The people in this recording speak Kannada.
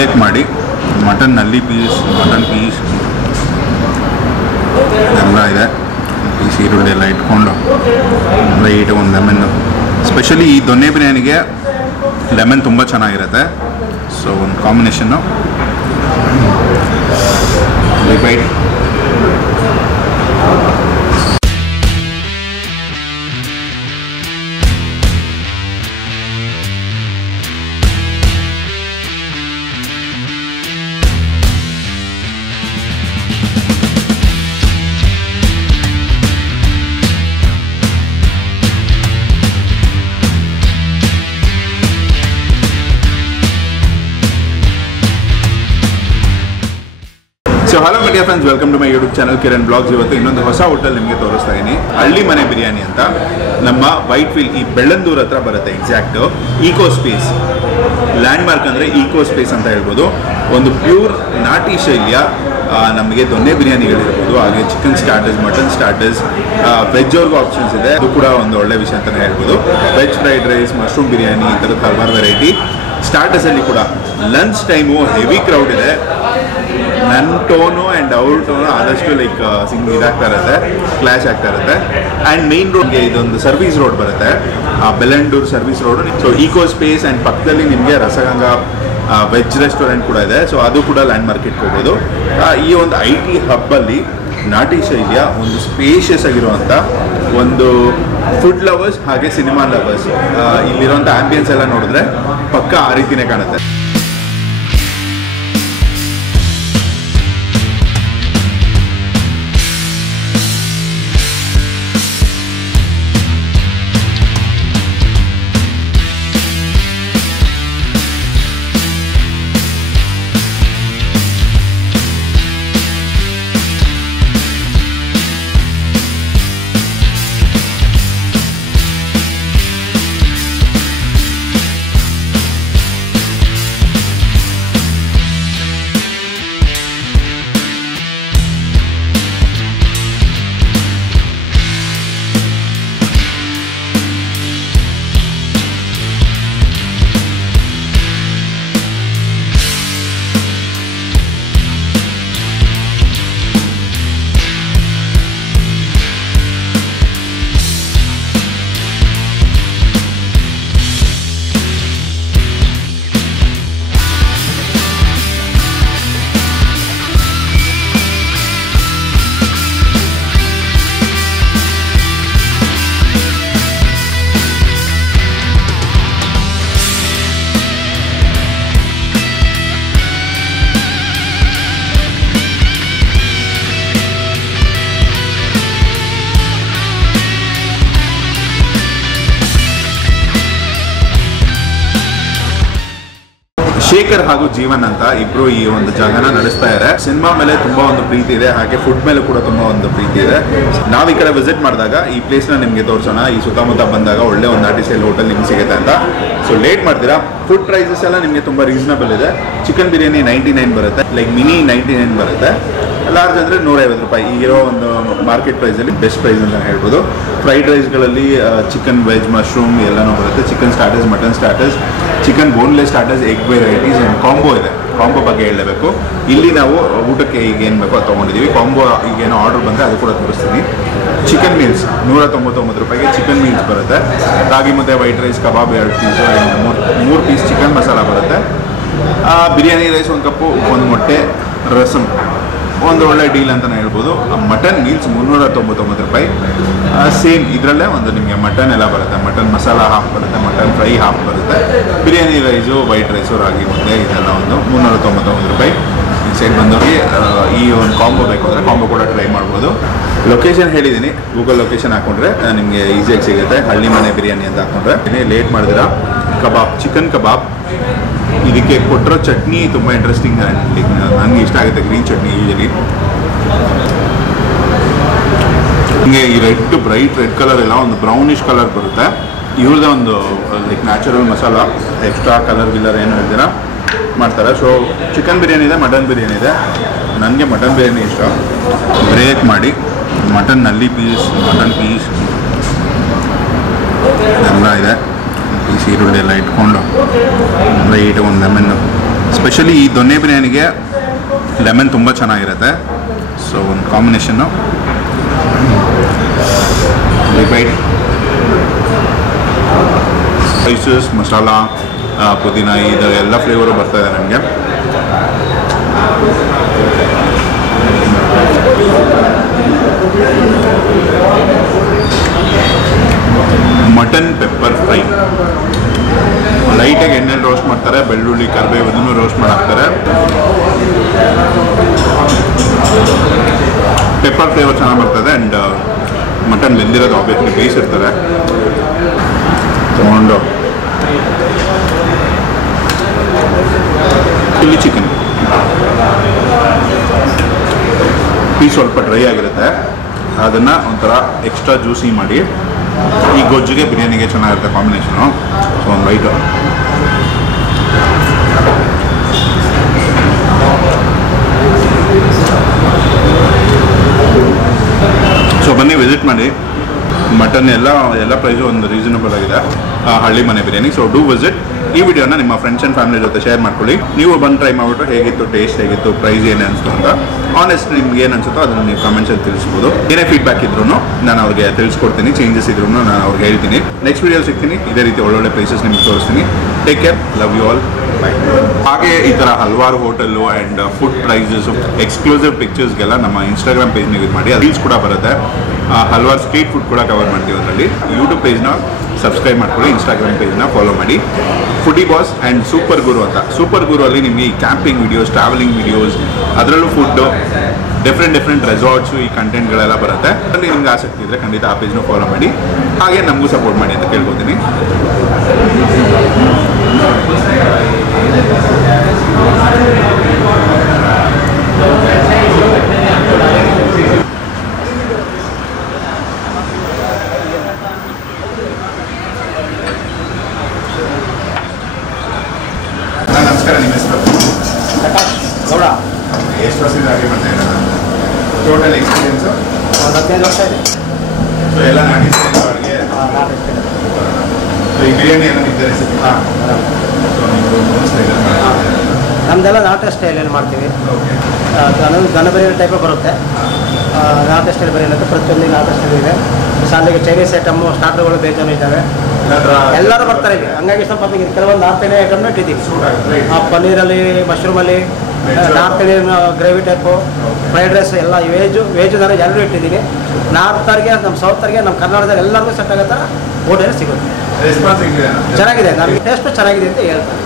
ಬ್ರೇಕ್ ಮಾಡಿ ಮಟನ್ ನಲ್ಲಿ ಪೀಸ್, ಮಟನ್ ಪೀಸ್ ಎಲ್ಲ ಇದೆ. ಪೀಸ್ ಈರುಳ್ಳಿ ಎಲ್ಲ ಇಟ್ಕೊಂಡು ಲೈಟ್ ಒಂದು ಲೆಮನ್ನು. ಸ್ಪೆಷಲಿ ಈ ದೊನ್ನೆ ಬಿರಿಯಾನಿಗೆ ಲೆಮನ್ ತುಂಬ ಚೆನ್ನಾಗಿರುತ್ತೆ. ಸೊ ಒಂದು combination bite. So hello media friends, welcome to my YouTube channel Kiran blogs. ಇವತ್ತು ಇನ್ನೊಂದು ಹೊಸ ಹೋಟೆಲ್ ನಿಮಗೆ ತೋರಿಸ್ತಾ ಇದ್ದೀನಿ. ಹಳ್ಳಿ ಮನೆ ಬಿರಿಯಾನಿ ಅಂತ ನಮ್ಮ ವೈಟ್ ಫೀಲ್ಡ್ ಈ ಬೆಳ್ಳಂದೂರ್ ಹತ್ರ ಬರುತ್ತೆ. Exact Eco Space landmark ಅಂದರೆ ಈಕೋ ಸ್ಪೇಸ್ ಅಂತ ಹೇಳ್ಬೋದು. ಒಂದು ಪ್ಯೂರ್ ನಾಟಿ ಶೈಲಿಯ ನಮಗೆ ದೊನ್ನೆ ಬಿರಿಯಾನಿಗಳಿರ್ಬೋದು, ಹಾಗೆ chicken starters, mutton starters, veg ಅವ್ರಿಗೂ ಆಪ್ಷನ್ಸ್ ಇದೆ. ಅದು ಕೂಡ ಒಂದು ಒಳ್ಳೆ ವಿಷಯ ಅಂತಲೇ ಹೇಳ್ಬೋದು. Veg fried rice, mushroom biryani, ಈ ಥರದ ಹಲವಾರು ವೆರೈಟಿ. ಸ್ಟಾರ್ಟರ್ಸಲ್ಲಿ ಕೂಡ ಲಂಚ್ ಟೈಮು ಹೆವಿ ಕ್ರೌಡ್ ಇದೆ. ನನ್ನ ಟೋನು ಆ್ಯಂಡ್ ಅವ್ರ ಟೋನು ಆದಷ್ಟು ಲೈಕ್ ಇದಾಗ್ತಾ ಇರುತ್ತೆ, ಕ್ಲಾಶ್ ಆಗ್ತಾ ಇರುತ್ತೆ. ಆ್ಯಂಡ್ ಮೇನ್ ರೋಡ್ಗೆ ಇದೊಂದು ಸರ್ವಿಸ್ ರೋಡ್ ಬರುತ್ತೆ, Bellandur service road. So Eco Space and ಪಕ್ಕದಲ್ಲಿ ನಿಮಗೆ ರಸಗಂಗಾ ವೆಜ್ ರೆಸ್ಟೋರೆಂಟ್ ಕೂಡ ಇದೆ. ಸೊ ಅದು ಕೂಡ ಲ್ಯಾಂಡ್ ಮಾರ್ಕೆಟ್ಗೆ ಹೋಗ್ಬೋದು. ಈ ಒಂದು IT ಹಬ್ಬಲ್ಲಿ ನಾಟಿ ಶೈಲಿಯ ಒಂದು ಸ್ಪೇಷಿಯಸ್ ಆಗಿರುವಂಥ ಒಂದು ಫುಡ್ ಲವರ್ಸ್ ಹಾಗೆ ಸಿನಿಮಾ ಲವರ್ಸ್ ಇಲ್ಲಿರುವಂಥ ಆಂಬಿಯನ್ಸ್ ಎಲ್ಲ ನೋಡಿದ್ರೆ ಪಕ್ಕ ಆ ರೀತಿನೇ ಕಾಣುತ್ತೆ. ಶೇಖರ್ ಹಾಗೂ ಜೀವನ್ ಅಂತ ಇಬ್ರು ಈ ಒಂದು ಜಾಗನ ನಡೆಸ್ತಾ ಇದ್ದಾರೆ. ಸಿನಿಮಾ ಮೇಲೆ ತುಂಬಾ ಒಂದು ಪ್ರೀತಿ ಇದೆ, ಹಾಗೆ ಫುಡ್ ಮೇಲೆ ಕೂಡ ತುಂಬಾ ಒಂದು ಪ್ರೀತಿ ಇದೆ. ನಾವು ಈ ಕಡೆ ವಿಸಿಟ್ ಮಾಡಿದಾಗ ಈ ಪ್ಲೇಸ್ನ ನಿಮಗೆ ತೋರಿಸೋಣ. ಈ ಸುತ್ತಮುತ್ತ ಬಂದಾಗ ಒಳ್ಳೆ ಒಂದು ನಾಟಿ ಸ್ಟೈಲ್ ಹೋಟೆಲ್ ನಿಮ್ಗೆ ಸಿಗುತ್ತೆ ಅಂತ. ಸೊ ಲೇಟ್ ಮಾಡ್ತೀರಾ. ಫುಡ್ ಪ್ರೈಸಸ್ ಎಲ್ಲ ನಿಮಗೆ ತುಂಬಾ ರೀಸನಬಲ್ ಇದೆ. ಚಿಕನ್ ಬಿರಿಯಾನಿ 99 ಬರುತ್ತೆ, ಲೈಕ್ ಮಿನಿ 99 ಬರುತ್ತೆ. ಲಾರ್ಜ್ ಅಂದರೆ 150 ರೂಪಾಯಿ. ಈಗಿರೋ ಒಂದು ಮಾರ್ಕೆಟ್ ಪ್ರೈಸಲ್ಲಿ ಬೆಸ್ಟ್ ಪ್ರೈಸ್ ಅಂತ ಹೇಳ್ಬೋದು. ಫ್ರೈಡ್ ರೈಸ್ಗಳಲ್ಲಿ ಚಿಕನ್, ವೆಜ್, ಮಶ್ರೂಮ್ ಎಲ್ಲನೂ ಬರುತ್ತೆ. Chicken starters, mutton starters, chicken boneless starters, egg varieties and combo ಇದೆ. ಕಾಂಬೋ ಬಗ್ಗೆ ಹೇಳಲೇಬೇಕು. ಇಲ್ಲಿ ನಾವು ಊಟಕ್ಕೆ ಈಗ ಏನು ಬೇಕೋ ಅದು ತೊಗೊಂಡಿದ್ದೀವಿ. ಕಾಂಬೋ ಈಗೇನೋ ಆರ್ಡರ್ ಬಂದರೆ ಅದು ಕೂಡ ತೋರಿಸ್ತೀನಿ. ಚಿಕನ್ ಮೀಲ್ಸ್ 199 ರೂಪಾಯಿಗೆ ಚಿಕನ್ ಮೀಲ್ಸ್ ಬರುತ್ತೆ. Ragi mudde, white rice, kebab 2 piece and 3 piece chicken masala ಬರುತ್ತೆ. ಬಿರಿಯಾನಿ ರೈಸ್ 1 ಕಪ್ಪು, 1 ಮೊಟ್ಟೆ, ರಸಮ್, ಒಂದು ಒಳ್ಳೆ ಡೀಲ್ ಅಂತಲೇ ಹೇಳ್ಬೋದು. ಮಟನ್ ಮೀಲ್ಸ್ 399 ರೂಪಾಯಿ. ಸೇಮ್ ಇದರಲ್ಲೇ ಒಂದು ನಿಮಗೆ ಮಟನ್ ಎಲ್ಲ ಬರುತ್ತೆ. ಮಟನ್ ಮಸಾಲ ಹಾಫ್ ಬರುತ್ತೆ, ಮಟನ್ ಫ್ರೈ ಹಾಫ್ ಬರುತ್ತೆ. ಬಿರಿಯಾನಿ ರೈಸು, ವೈಟ್ ರೈಸು, ರಾಗಿ ಮುದ್ದೆ ಇದೆಲ್ಲ ಒಂದು 399 ರೂಪಾಯಿ. ಈ ಸೈಡ್ ಬಂದವ್ರಿಗೆ ಈ ಒಂದು ಕಾಂಬೋ ಬೇಕು ಅಂದರೆ ಕಾಂಬೋ ಕೂಡ ಟ್ರೈ ಮಾಡ್ಬೋದು. ಲೊಕೇಶನ್ ಹೇಳಿದ್ದೀನಿ, ಗೂಗಲ್ ಲೊಕೇಶನ್ ಹಾಕ್ಕೊಂಡ್ರೆ ನಿಮಗೆ ಈಸಿಯಾಗಿ ಸಿಗುತ್ತೆ. ಹಳ್ಳಿ ಮನೆ ಬಿರಿಯಾನಿ ಅಂತ ಹಾಕ್ಕೊಂಡ್ರೆ. ಲೇಟ್ ಮಾಡಿದಿರಾ. ಕಬಾಬ್, ಚಿಕನ್ ಕಬಾಬ್, ಇದಕ್ಕೆ ಕೊಟ್ಟಿರೋ ಚಟ್ನಿ ತುಂಬ ಇಂಟ್ರೆಸ್ಟಿಂಗ್. ನನಗೆ ಇಷ್ಟ ಆಗುತ್ತೆ ಗ್ರೀನ್ ಚಟ್ನಿ. ಯೂಶಲಿ ಹಿಂಗೆ ಈ ಬ್ರೈಟ್ ರೆಡ್ ಕಲರ್ ಎಲ್ಲ ಒಂದು ಬ್ರೌನಿಷ್ ಕಲರ್ ಬರುತ್ತೆ. ಇವ್ರದ್ದೇ ಒಂದು like natural masala, extra colour ಗಿಲ್ಲರ್ ಏನು ಹೇಳ್ತೀರಾ ಮಾಡ್ತಾರೆ. ಸೊ ಚಿಕನ್ ಬಿರಿಯಾನಿ ಇದೆ, ಮಟನ್ ಬಿರಿಯಾನಿ ಇದೆ. ನನಗೆ ಮಟನ್ ಬಿರಿಯಾನಿ ಇಷ್ಟ. ಬ್ರೇಕ್ ಮಾಡಿ ಮಟನ್ ನಲ್ಲಿ ಪೀಸ್, ಮಟನ್ ಪೀಸ್ ಎಲ್ಲ ಇದೆ. ಪೀಸ್ ಈರುಳ್ಳಿ ಎಲ್ಲ ಇಟ್ಕೊಂಡು ಲೈಟ್ ಒಂದು ಲೆಮನ್ನು ಸ್ಪೆಷಲಿ ಈ ದೊನ್ನೆ ಬಿರಿಯಾನಿಗೆ ಲೆಮನ್ ತುಂಬ ಚೆನ್ನಾಗಿರುತ್ತೆ. ಸೊ ಒಂದು ಕಾಂಬಿನೇಷನ್ನು ಬೈಟ್ ಸ್ಪೈಸಸ್, ಮಸಾಲ, ಪುದೀನ ಇದೆಲ್ಲ ಫ್ಲೇವರು ಬರ್ತಾಯಿದೆ ನನಗೆ. ಮಟನ್ ಪೆಪ್ಪರ್ ಫ್ರೈ ಲೈಟಾಗಿ ಎಣ್ಣೆಲಿ ರೋಸ್ಟ್ ಮಾಡ್ತಾರೆ. ಬೆಳ್ಳುಳ್ಳಿ, ಕರಿಬೇವು ಇದನ್ನು ರೋಸ್ಟ್ ಮಾಡಿ ಹಾಕ್ತಾರೆ. ಪೆಪ್ಪರ್ ಫ್ಲೇವರ್ ಚೆನ್ನಾಗಿ ಬರ್ತದೆ. ಆ್ಯಂಡ್ ಮಟನ್ ಬೆಂದಿರೋದು ಆಬ್ವಿಯಸ್ಲಿ ಬೇಯಿಸಿರ್ತಾರೆ. ತೊಗೊಂಡು ಚಿಲ್ಲಿ ಚಿಕನ್ ಪೀಸ್ ಸ್ವಲ್ಪ ಡ್ರೈ ಆಗಿರುತ್ತೆ. ಅದನ್ನು ಒಂಥರ ಎಕ್ಸ್ಟ್ರಾ ಜ್ಯೂಸಿ ಮಾಡಿ ಈ ಗೊಜ್ಜಿಗೆ ಬಿರಿಯಾನಿಗೆ ಚೆನ್ನಾಗಿರುತ್ತೆ ಕಾಂಬಿನೇಷನು. ಸೊ ಒಂದು ಬೈಟು. ಸೊ ಬನ್ನಿ ವಿಸಿಟ್ ಮಾಡಿ. ಮಟನ್ ಎಲ್ಲ ಪ್ರೈಸು ಒಂದು ರೀಸನಬಲ್ ಆಗಿದೆ ಹಳ್ಳಿ ಮನೆ ಬಿರಿಯಾನಿ. So do visit. ಈ ವಿಡಿಯೋನ ನಿಮ್ಮ ಫ್ರೆಂಡ್ಸ್ ಆ್ಯಂಡ್ ಫ್ಯಾಮಿಲಿ ಜೊತೆ ಶೇರ್ ಮಾಡ್ಕೊಳ್ಳಿ. ನೀವು ಬಂದು ಟ್ರೈ ಮಾಡಿಬಿಟ್ಟು ಹೇಗಿತ್ತು, ಟೇಸ್ಟ್ ಹೇಗಿತ್ತು, ಪ್ರೈಸ್ ಏನೇ ಅನಿಸ್ತು ಅಂತ ಆನೆಸ್ಟ್ ನಿಮ್ಗೆ ಏನು ಅನ್ಸುತ್ತೋ ಅದನ್ನು ನೀವು ಕಮೆಂಟ್ಸಲ್ಲಿ ತಿಳಿಸ್ಬೋದು. ಏನೇ ಫೀಡ್ಬ್ಯಾಕ್ ಇದ್ರೂ ನಾನು ಅವ್ರಿಗೆ ತಿಳಿಸ್ಕೊಡ್ತೀನಿ. ಚೇಂಜಸ್ ಇದ್ರೂ ನಾನು ಅವ್ರಿಗೆ ಹೇಳ್ತೀನಿ. ನೆಕ್ಸ್ಟ್ ವಿಡಿಯೋ ಸಿಗ್ತೀನಿ. ಇದೇ ರೀತಿ ಒಳ್ಳೊಳ್ಳೆ ಪ್ಲೇಸಸ್ ನಿಮ್ಗೆ ತೋರಿಸ್ತೀನಿ. Take care. Love you all. Bye. ಹಾಗೆ ಈ ಥರ ಹಲವಾರು hotel and food prices exclusive ಪಿಕ್ಚರ್ಸ್ಗೆಲ್ಲ ನಮ್ಮ ಇನ್ಸ್ಟಾಗ್ರಾಮ್ ಪೇಜ್ನ ಯೂಸ್ ಮಾಡಿ. ರೀಲ್ಸ್ ಕೂಡ ಬರುತ್ತೆ. ಹಲವಾರು ಸ್ಟ್ರೀಟ್ ಫುಡ್ ಕೂಡ ಕವರ್ ಮಾಡ್ತೀವಿ ಅದರಲ್ಲಿ. ಯೂಟ್ಯೂಬ್ ಪೇಜ್ನ ಸಬ್ಸ್ಕ್ರೈಬ್ ಮಾಡ್ಕೊಳ್ಳಿ. ಇನ್ಸ್ಟಾಗ್ರಾಮ್ ಪೇಜ್ನ ಫಾಲೋ ಮಾಡಿ. Foodie boss and super guru ಅಂತ. ಸೂಪರ್ ಗುರು ಅಲ್ಲಿ ನಿಮಗೆ ಈ ಕ್ಯಾಂಪಿಂಗ್ ವಿಡಿಯೋಸ್, ಟ್ರಾವೆಲಿಂಗ್ ವಿಡಿಯೋಸ್, ಅದರಲ್ಲೂ ಫುಡ್ಡು, ಡಿಫ್ರೆಂಟ್ ರೆಸಾರ್ಟ್ಸು, ಈ ಕಂಟೆಂಟ್ಗಳೆಲ್ಲ ಬರುತ್ತೆ. ಅಲ್ಲಿ ನಿಮ್ಗೆ ಆಸಕ್ತಿ ಇದ್ದರೆ ಖಂಡಿತ ಆ ಪೇಜ್ನ ಫಾಲೋ ಮಾಡಿ. ಹಾಗೆ ನಮಗೂ ಸಪೋರ್ಟ್ ಮಾಡಿ ಅಂತ ಕೇಳ್ಕೊತೀನಿ. ನಮಸ್ಕಾರ. ನಿಮ್ಮ ಹೆಸರು? ಪ್ರಕಾಶ್ ಗೌಡ. ಎಷ್ಟು ವರ್ಷದಿಂದ ಅಡುಗೆ ಮಾಡ್ತಾ ಇರೋದು? Total experience? ಒಂದು 15 ವರ್ಷ ಇದೆ. ಸೊ ಎಲ್ಲ ನಾಟಿ ಸ್ಟೈಲ್ ಅಡುಗೆ? ಸೊ ಈ ಬಿರಿಯಾನಿ ಎಲ್ಲ ನಿಮ್ಮದೇ ರೆಸಿಪಿ? ಹಾಂ. ಸೊ ನೀವು ಸ್ಟೈಲ್ ನಮ್ಮದೆಲ್ಲ ನಾಟಿ ಸ್ಟೈಲಲ್ಲಿ ಮಾಡ್ತೀವಿ. ಓಕೆ. ಗನ ಬಿರಿಯಾನಿ ಟೈಪೇ ಬರುತ್ತೆ. ನಾಟಿ ಸ್ಟೈಲ್ ಬಿರಿಯಾನಿ ಅಂತ ಪ್ರತಿಯೊಂದು ನಾಟಿ ಸ್ಟೈಲ್ ಇದೆ. ಸಾಲಿಗೆ ಚೈನೀಸ್ ಐಟಮ್ಮು ಸ್ಟಾರ್ಟರ್ಗಳು ಬೇಜಾನು ಇದ್ದಾವೆ. ಎಲ್ಲರೂ ಬರ್ತಾರೆ ಈಗ. ಹಂಗಾಗಿ ಸ್ವಲ್ಪ ಕೆಲವೊಂದು ನಾರ್ತ್ ಇಂಡಿಯನ್ ಐಟಮ್ನ ಇಟ್ಟಿದ್ದೀವಿ. ಪನ್ನೀರಲ್ಲಿ, ಮಶ್ರೂಮಲ್ಲಿ, north Indian gravy type, fried rice ಎಲ್ಲ ವೆಜ್ ನಾನು ಎಲ್ಲರೂ ಇಟ್ಟಿದ್ದೀನಿ. ನಾರ್ತವ್ರಿಗೆ, ನಮ್ಮ ಸೌತರ್ಗೆ, ನಮ್ಮ ಕರ್ನಾಟಕದಲ್ಲಿ ಎಲ್ಲರಿಗೂ ಸೆಟ್ ಆಗೋ ಥರ ಹೋಟೆಲ್ ಸಿಗುತ್ತೆ. ರೆಸ್ಪಾನ್ಸ್ ಚೆನ್ನಾಗಿದೆ. ನಮಗೆ ಟೇಸ್ಟು ಚೆನ್ನಾಗಿದೆ ಅಂತ ಹೇಳ್ತಾರೆ.